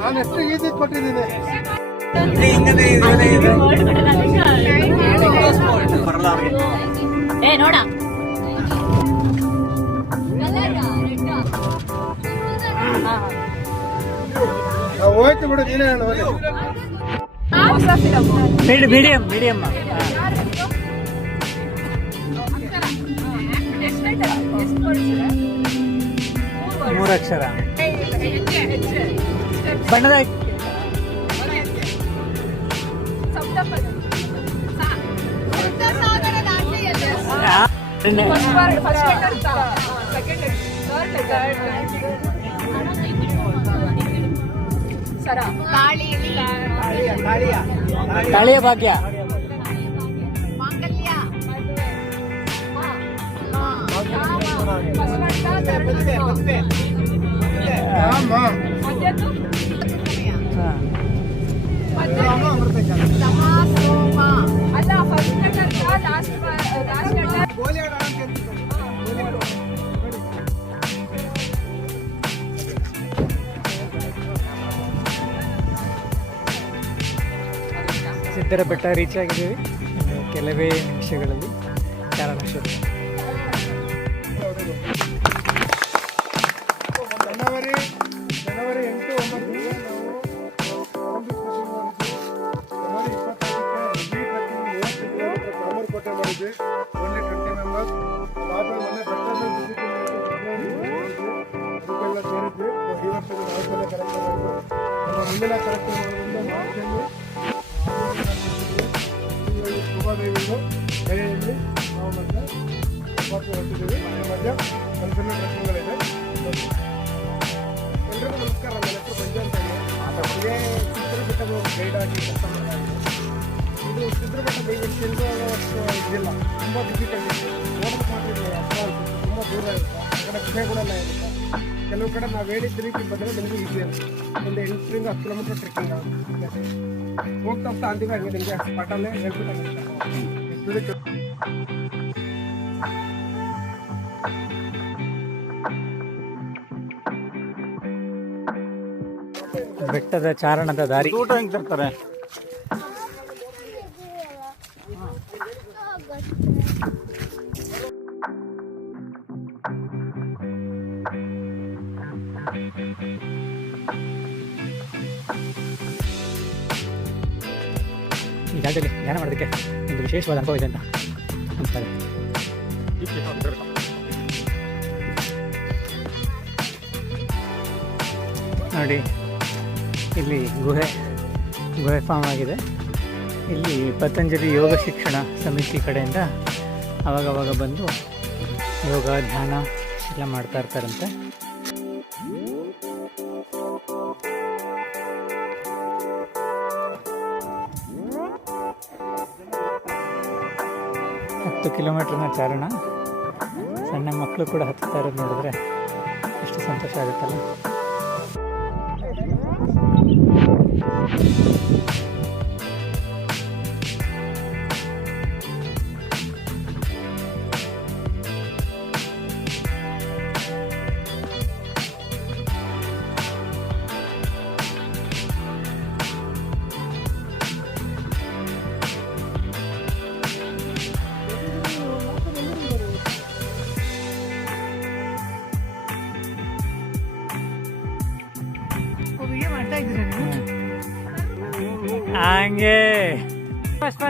ನಾನೆಷ್ಟು easy ಕೊಟ್ಟಿದ್ದೀನಿ. ನೋಡ ಹೋಯ್ತು ಬಿಡು, ನೀನೇ ಹೇಳು. ಮೀಡಿಯಂ ಮೀಡಿಯಂ 3 ಅಕ್ಷರ ಬಣ್ಣದ ತಾಳಿಯ ಭಾಗ್ಯ ಸಿದ್ದರ ಬೆಟ್ಟ ರೀಚ್ ಆಗಿದ್ದೀವಿ. ಕೆಲವೇ ನಿಮಿಷಗಳಲ್ಲಿ ಚಾರಣ ಶುರು. ಜನವರಿ 8, 9 ಕೋಟೆ ಮಾಡಿದ್ವಿ. Only 20 members. ಆಮೇಲೆ ಮೊನ್ನೆ ಬೆಟ್ಟದಲ್ಲಿ ಅದಕ್ಕೆಲ್ಲ ಸೇರಿದ್ವಿ. ಈ ವರ್ಷದ ನಾಲ್ಕನೇ ಕರೆಕ್ಟ್ ಮಾಡಿದ್ವಿ. ನಮ್ಮ ಮುಂದಿನ ಕರೆಕ್ಟ್ ಮಾಡೋದ್ರಿಂದ ಮಾರ್ಚಲ್ಲಿ ಶುಭಾದೇವಿಗಳು ಕೈಯಲ್ಲಿ ನಾವು ಮತ್ತೆ ಹೊರಟಿದ್ದೀವಿ. ಮಧ್ಯ ಕಲ್ಪನೆ ಟ್ರೆಕ್ಕಿಂಗ್ಗಳಿದೆ. ಎಲ್ರಿಗೂ ನಮಸ್ಕಾರ. ನನ್ನ ಹೆಸರು ಮಂಜು ಅಂತ ಇದೆ. ಇದೇ ಚಿತ್ರಬೆಟ್ಟದ ಗೈಡ್ ಆಗಿ ಕೆಲಸ ಮಾಡಲಾಗಿದೆ. ಇದು ಚಿತ್ರಬೆಟ್ಟ ಬೈಬೆಟ್ಟಿಂದು ಅಷ್ಟು ಇದಿಲ್ಲ, ತುಂಬ ಡಿಫಿಕಲ್ಟ್ ಇದೆ. ನೋಡೋದಕ್ಕೆ ಮಾತ್ರ ಅರ್ಥ ಆಗುತ್ತೆ, ತುಂಬ ದೂರ ಇರುತ್ತೆ. ಆ ಕಡೆ ಗುಹೆಗಳೆಲ್ಲ ಇರುತ್ತೆ. ಕೆಲವು ಕಡೆ ನಾವು ಹೇಳಿದ ರೀತಿ ಬಂದರೆ ನಿಮಗೂ ಈಸಿ ಇರುತ್ತೆ. ಒಂದು 8ರಿಂದ 10 ಕಿಲೋಮೀಟರ್ ಟ್ರೆಕ್ಕಿಂಗ್ ಆಗುತ್ತೆ. ಹೋಗ್ತಾ ಹೋಗ್ತಾ ಅಂತೀವಿ ಹಂಗೆ ನಿಮಗೆ ಸ್ಪಾಟಲ್ಲೇ ಹೇಳ್ಬಿಟ್ಟು ಬೆಟ್ಟದ ಚಾರಣದ ದಾರಿ. ಊಟ ಹೆಂಗೆ ತರ್ತಾರೆ? ಈ ಜಾಗದಲ್ಲಿ ಧ್ಯಾನ ಮಾಡೋದಕ್ಕೆ ಒಂದು ವಿಶೇಷವಾದ ಅನುಭವ ಇದೆ ಅಂತ ಅನಿಸ್ತಾರೆ. ನೋಡಿ, ಇಲ್ಲಿ ಗುಹೆ ಫಾರ್ಮ್ ಆಗಿದೆ. ಇಲ್ಲಿ ಪತಂಜಲಿ ಯೋಗ ಶಿಕ್ಷಣ ಸಮಿತಿ ಕಡೆಯಿಂದ ಆವಾಗವಾಗ ಬಂದು ಯೋಗ ಧ್ಯಾನ ಎಲ್ಲ ಮಾಡ್ತಾ ಇರ್ತಾರಂತೆ. ಹತ್ತು ಕಿಲೋಮೀಟ್ರ್ನ ಚಾರಣ. ಸಣ್ಣ ಮಕ್ಕಳು ಕೂಡ ಹತ್ತುತ್ತಾ ಇರೋದು ನೋಡಿದ್ರೆ ಎಷ್ಟು ಸಂತೋಷ ಆಗುತ್ತಲ್ಲ. ಹಂಗೆ ಫಸ್ಟ್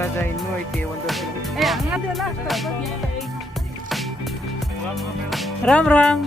ರಜಾ ಇನ್ನೂ ಐತಿ. ಒಂದು ರಾಮ್ ರಾಮ್.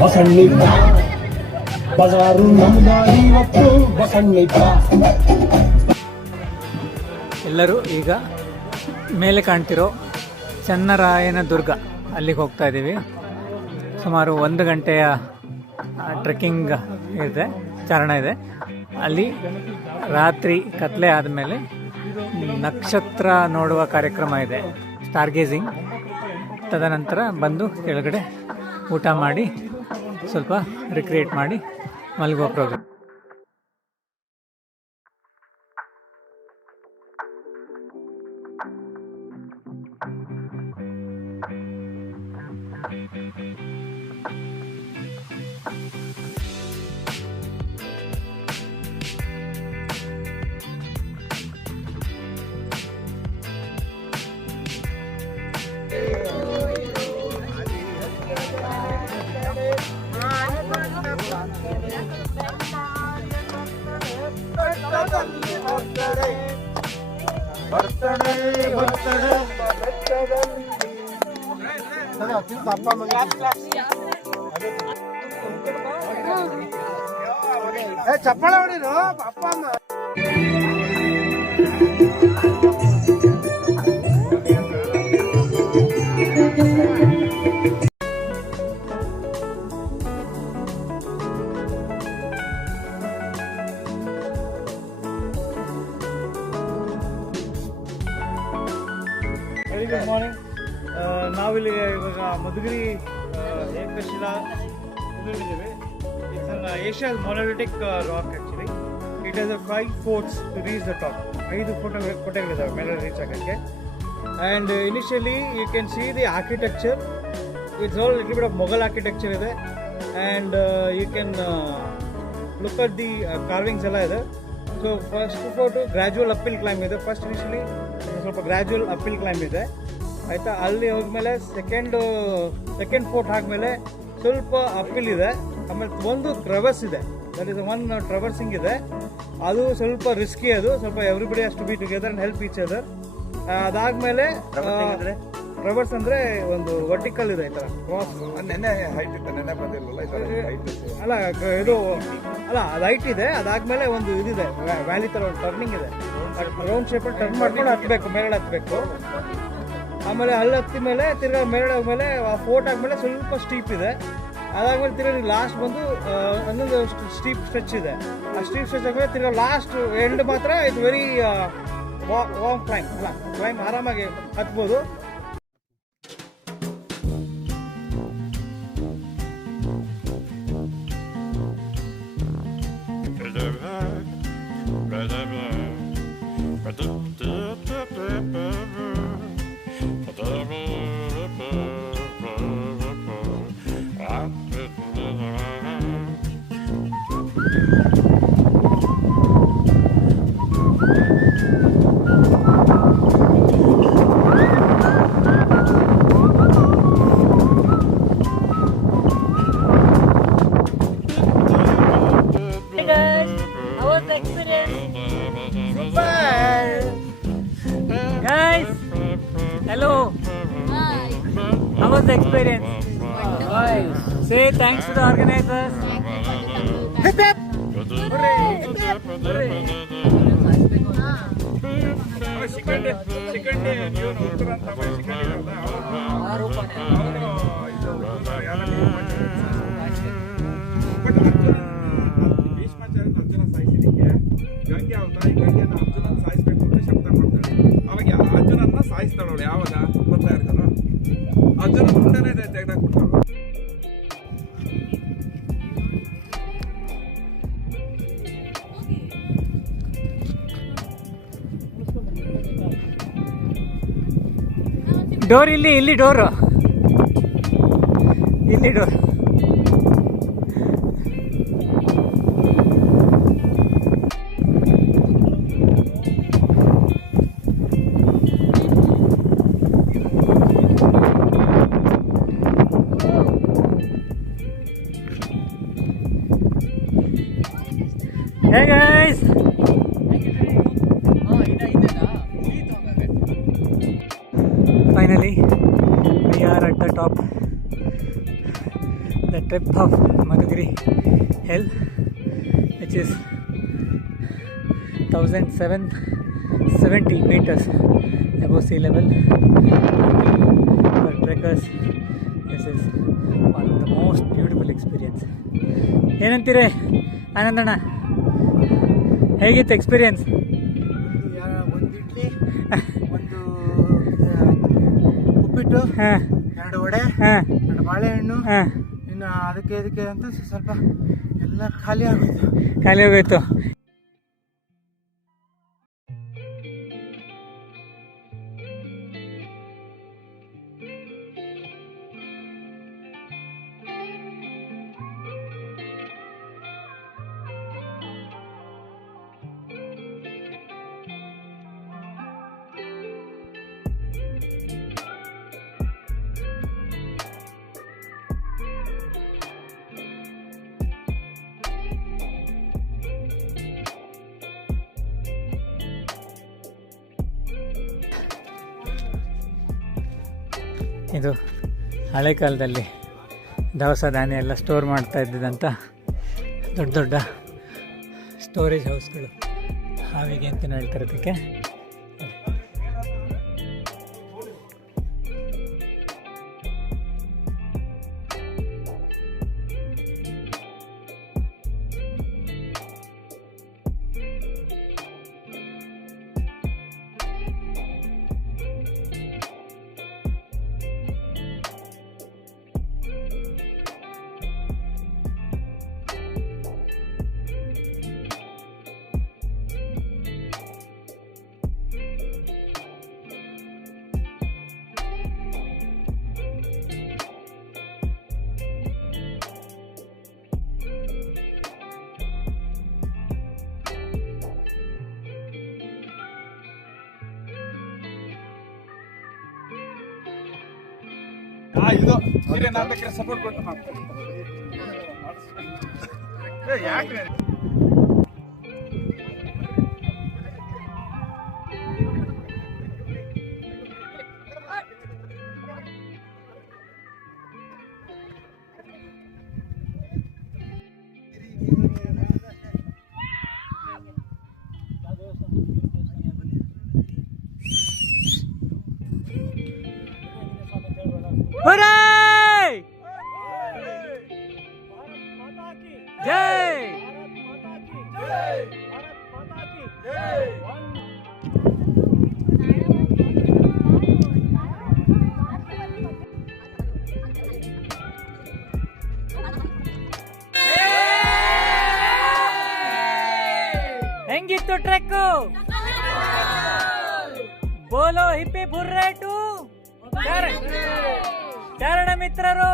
ಬಸಣ್ಣಿಪ್ಪ ಬಜಾರು ನಮ್ದಾರಿ ಇವತ್ತು ಬಸಣ್ಣಿಪ್ಪ. ಎಲ್ಲರೂ ಈಗ ಮೇಲೆ ಕಾಣ್ತಿರೋ ಚನ್ನರಾಯನ ದುರ್ಗ ಅಲ್ಲಿಗೆ ಹೋಗ್ತಾ ಇದ್ದೀವಿ. ಸುಮಾರು 1 ಗಂಟೆಯ ಟ್ರೆಕ್ಕಿಂಗ್ ಇದೆ, ಚಾರಣ ಇದೆ. ಅಲ್ಲಿ ರಾತ್ರಿ ಕತ್ಲೆ ಆದಮೇಲೆ ನಕ್ಷತ್ರ ನೋಡುವ ಕಾರ್ಯಕ್ರಮ ಇದೆ, ಸ್ಟಾರ್ ಗೇಜಿಂಗ್. ತದನಂತರ ಬಂದು ಕೆಳಗಡೆ ಊಟ ಮಾಡಿ ಸ್ವಲ್ಪ ರಿಕ್ರಿಯೇಟ್ ಮಾಡಿ ಮಲಗುವ ಪ್ರೋಗ್ರಾಮ್. ಚಪ್ಪಾಳ ಹೊಡಿರು ಅಪ್ಪ ಅಮ್ಮ. Very good morning. ನಾವಿಲ್ಲಿ ಇವಾಗ ಮಧುಗಿರಿ ಏಕಶಿಲಾ ಇಲ್ಲಿದ್ದೇವೆ. It's an Asia's monolithic rock actually. It has 5 forts to reach the top. 5 ಕೋಟೆಗಳಿದ್ದಾವೆ ಮೇಲೆ ರೀಚ್ ಆಗೋಕ್ಕೆ. And initially you can see the architecture. It's all little bit of Mughal architecture ಇದೆ. And you can look at the carvings ಎಲ್ಲ ಇದೆ. So first fort gradual uphill climb ಇದೆ. First initially ಸ್ವಲ್ಪ gradual uphill climb ಇದೆ. ಆಯಿತಾ. ಅಲ್ಲಿ ಹೋದ್ಮೇಲೆ second fort ಆದಮೇಲೆ ಸ್ವಲ್ಪ ಅಪ್ಪಿಲ್ ಇದೆ. ಆಮೇಲೆ ಒಂದು ಟ್ರವರ್ಸ್ ಇದೆ, ದಟ್ ಇಸ್ ಒನ್ ಟ್ರವರ್ಸಿಂಗ್ ಇದೆ. ಅದು ಸ್ವಲ್ಪ ರಿಸ್ಕಿ, ಅದು ಸ್ವಲ್ಪ everybody has to be together and help each other. ಅದಾದ್ಮೇಲೆ ಟ್ರವರ್ಸ್ ಅಂದ್ರೆ ಒಂದು ವರ್ಟಿಕಲ್ ಇದೆ, ಈ ಥರ ಕ್ರಾಸ್. ಅಲ್ಲ ಇದು ಅಲ್ಲ, ಅದು ಹೈಟ್ ಇದೆ. ಅದಾದ್ಮೇಲೆ ಒಂದು ಇದಿದೆ, ವ್ಯಾಲಿ ಥರ ಒಂದು ಟರ್ನಿಂಗ್ ಇದೆ. ರೌಂಡ್ ಶೇಪಲ್ಲಿ ಟರ್ನ್ ಮಾಡ್ಕೊಂಡು ಹತ್ತಬೇಕು, ಮೇಲ್ಗಡೆ ಹತ್ತಬೇಕು. ಆಮೇಲೆ ಅಲ್ಲಿ ಹತ್ತಿ ಮೇಲೆ ತಿರ್ಗಾ ಮೇಲ್ಗಡೆ ಹೋದ್ಮೇಲೆ ಫೋರ್ಟ್ ಆದ್ಮೇಲೆ ಸ್ವಲ್ಪ ಸ್ಟೀಪ್ ಇದೆ. ಅದಾದ್ಮೇಲೆ ತಿರ್ಗಾ ಲಾಸ್ಟ್ ಬಂದು ಇನ್ನೊಂದು ಸ್ಟೀಪ್ ಸ್ಟ್ರೆಚ್ ಇದೆ. ಆ ಸ್ಟೀಪ್ ಸ್ಟ್ರೆಚ್ ಆದ್ಮೇಲೆ ತಿರ್ಗಾ ಲಾಸ್ಟ್ ಎಂಡ್ ಮಾತ್ರ ಇದು ವೆರಿ ವಾಂಗ್ ಕ್ಲೈಮ್ ಆರಾಮಾಗಿ ಹತ್ಬೋದು. Guys, hello. How was the experience? Say thanks to the organizers. Hip hip. Hooray. ಗಂಗೆ ಅವತಾರ, ಈ ಗಂಗೆನ ಅರ್ಜುನನ್ ಸಾಯಿಸ್ಬೇಕು ಅಂತ ಶಬ್ದ ಮಾಡ್ತಾಳೆ. ಅವಾಗ ಅರ್ಜುನನ್ನ ಸಾಯಿಸ್ತಾಳವಳು. ಯಾವಾಗ ಬರ್ತಾ ಇರ್ತಾರೋ ಅರ್ಜುನ ಮುಂದೆನೇ ತೆಗೆದಾಕ್ಬಿಡ್ತಾಳು. ಡೋರ್ ಇಲ್ಲಿ ಡೋರು, ಇಲ್ಲಿ door. Hey guys! Finally, we are at the top. The trip of Madhugiri Hill, which is 1770 meters above sea level. For trekkers, this is one of the most beautiful experience. ಏನಂತೀರಿ ಆನಂದಣ್ಣ, ಹೇಗಿತ್ತು experience? ಒಂದು ಇಡ್ಲಿ, ಒಂದು ಉಪ್ಪಿಟ್ಟು, 2 ವಡೆ, 2 ಬಾಳೆಹಣ್ಣು, ಇನ್ನು ಅದಕ್ಕೆ ಅಂತ ಸ್ವಲ್ಪ ಎಲ್ಲ ಖಾಲಿ ಆಗೋಯ್ತು. ಇದು ಹಳೆ ಕಾಲದಲ್ಲಿ ದವಸ ಧಾನ್ಯ ಎಲ್ಲ ಸ್ಟೋರ್ ಮಾಡ್ತಾ ಇದ್ದಿದ್ದಂಥ ದೊಡ್ಡ ದೊಡ್ಡ ಸ್ಟೋರೇಜ್ ಹೌಸ್ಗಳು, ಹಾವಿಗೆ ಅಂತಲೇ ಹೇಳ್ತಾರೆ ಅದಕ್ಕೆ. ಇದು ಹಿರಿಯ ಸಪೋರ್ಟ್ ಕೊಟ್ಟು ಯಾಕೆ ಜೈ ಹೆಂಗಿತ್ತು ಟ್ರೆಕ್ಕು? ಬೋಲೋ ಹಿಪ್ಪಿ ಬುರ್ರೇಟು ಚಾರಣ ಮಿತ್ರರು.